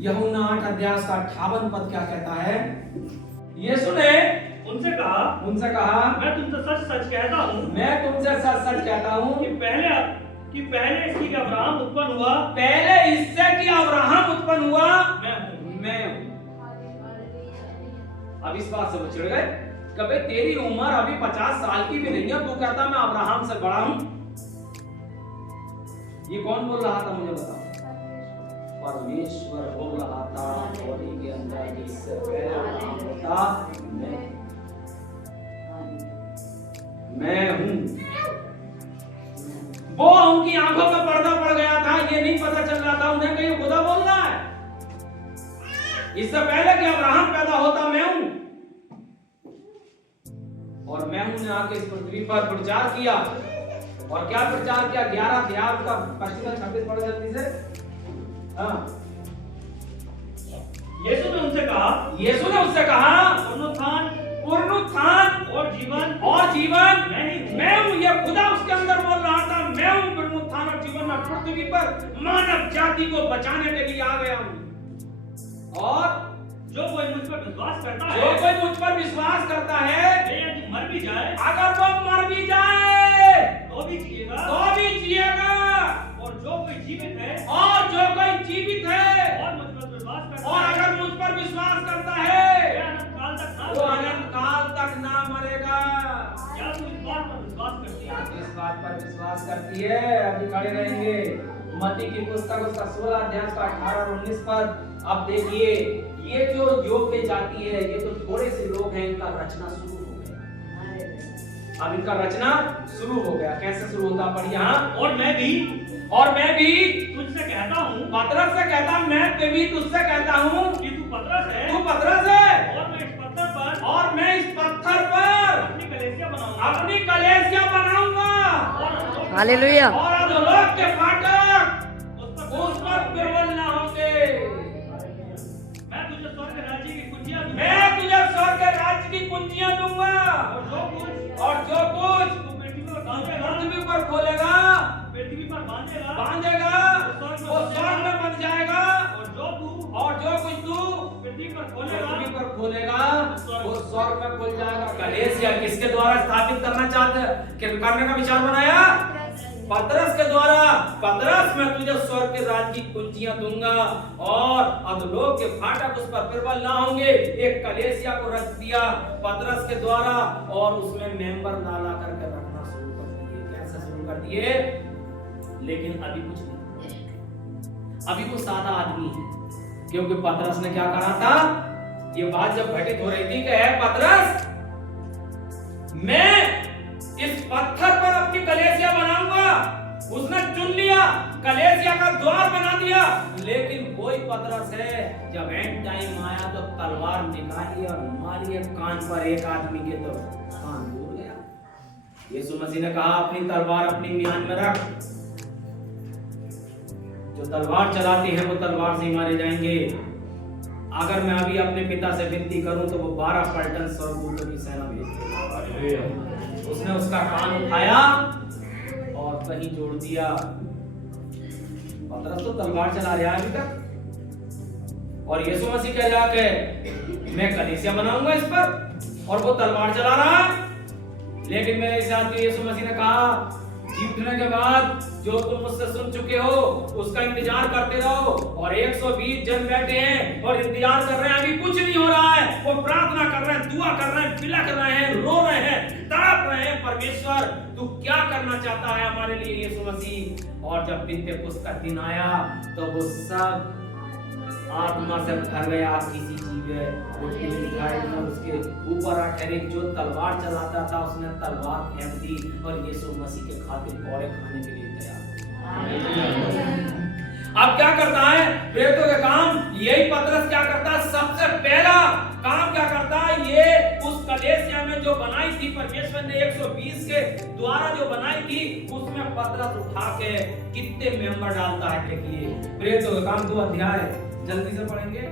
यूहन्ना 8 अध्याय का 58 पद क्या कहता है? यीशु ने उनसे कहा मैं तुमसे सच सच कहता हूँ कि पहले इसकी अब्राहम उत्पन्न हुआ, पहले इससे कि अब्राहम उत्पन्न हुआ मैं हूँ। अब इस बात से बचड़ गए। कभी तेरी उम्र अभी 50 साल की भी नहीं है, तू कहता मैं अब्राहम से बड़ा हूं। ये कौन बोल रहा था मुझे बताओ? परमेश्वर बोल रहा था और के अंदर इससे पहले अब्राहम होता मैं हूं। वो उनकी आंखों पर पर्दा पड़ गया था, ये नहीं पता चल रहा था उन्हें कि ये खुदा बोल रहा है। इससे पहले कि अब्राहम पैदा होता मैं हूं, और मैं हूं ने आके इस पृथ्वी पर प्रचार किया। और क्या प्रचार किया? 11 अध्याय का 25-26 पढ़ जल्दी से। हाँ, यीशु ने उससे कहा पुनरुत्थान और जीवन मैं हूं। ये खुदा उसके अंदर बोल रहा था मैं हूं पुनरुत्थान और जीवन। मैं पृथ्वी पर मानव जाति को बचाने के लिए आ गया हूं। और जो कोई मुझ पर विश्वास करता है यदि मर भी जाए, अगर वो मर भी जाए तो भी जिएगा। और जो कोई जीवित है और अगर मुझ पर विश्वास करता है वो अनंत काल तक ना मरेगा। क्या तू इस बात पर विश्वास करती है? इस बात पर विश्वास करती है? अभी खड़े रहेंगे। मत्ती की पुस्तक उसका 16 अध्याय का 18 और 19 पद। अब देखिए, ये जो योग की जाति है, ये तो थोड़े से लोग हैं, इनका रचना शुरू हो गया। अब इनका रचना शुरू हो गया। कैसे शुरू होता? पढ़िए। हाँ, और मैं भी तुझसे कहता हूँ, पतरस से कहता, मैं भी तुझसे कहता हूँ कि तू पतरस है, और मैं इस पत्थर पर अपनी कलीसिया बनाऊंगा। हालेलुया। और अधोलोक के फाटक उस पर प्रबल न होंगे। मैं तुझे स्वर्ग के राज्य की कुंजियां दूंगा। और जो कुछ तू पृथ्वी पर खोलेगा, पृथ्वी पर बांधेगा वो स्वर्ग में बंध जाएगा। और जो कुछ तू पृथ्वी पर खोलेगा वो स्वर्ग में खुल जाएगा। कलीसिया किसके द्वारा स्थापित करने का विचार बनाया? पतरस के द्वारा। पतरस, मैं तुझे स्वर्ग के राज्य की कुंजियां दूंगा और अधोलोक के फाटक उस पर प्रबल ना होंगे। एक कलीसिया को रच दिया पतरस के द्वारा, और उसमें मेंबर ला करके रखना शुरू कर दिए। कैसे शुरू कर दिए? लेकिन अभी कुछ नहीं, अभी वो सादा आदमी है। क्योंकि पतरस ने क्या कहा था? ये बात जब घटित हो रही थी कि है पतरस, मैं इस पत्थर पर अपनी कलीसिया बनाऊंगा। उसने चुन लिया, कलीसिया का द्वार बना दिया। लेकिन वही पतरस है, जब एंड टाइम आया तो तलवार निकाली और मारी एक कान पर एक आदमी के, तो कान दूर गया। यीशु मसीह ने कहा अपनी तलवार अपनी म्यान में रख। जो तलवार चलाते हैं वो तलवार से मारे जाएंगे। अगर मैं अभी अपने पिता से विनती करूं तो वो 12 पलटन स्वर्गदूतों की सेना भेजते। उसने उसका कान उठाया और कहीं जोड़ दिया। पतरस तो तलवार चला रहा है अभी तक, और यीशु मसीह कह रहा है मैं कलीसिया बनाऊंगा इस पर, और वो तलवार चला रहा है। लेकिन मेरे साथ यीशु मसीह ने कहा जीतने के बाद जो तुम मुझसे सुन चुके हो उसका इंतजार करते रहो। और 120 जन बैठे हैं और इंतजार कर रहे हैं। अभी कुछ नहीं हो रहा है, वो प्रार्थना कर रहे हैं, दुआ कर रहे हैं, बिलख रहे हैं, रो रहे हैं, तड़प रहे हैं, परमेश्वर तू क्या करना चाहता है हमारे लिए यीशु मसीह। और जब पिन्तेकुस्त का दिन आया तो वो सब आत्मा से भर गया। किसी उसके ऊपर आखिर जो तलवार चलाता था उसने तलवार फेंक दी और यीशु मसीह के खातिर कोड़े खाने के लिए तैयार। अब क्या करता है प्रेरितों का काम? यही पतरस क्या करता है? सबसे पहला काम क्या करता है? ये उस कलीसिया में जो बनाई थी परमेश्वर ने 120 के द्वारा जो बनाई थी, उसमें पतरस उठा के कितने मेंबर डालता है। देखिए प्रेरितों का काम 2 अध्याय जल्दी से पढ़ेंगे।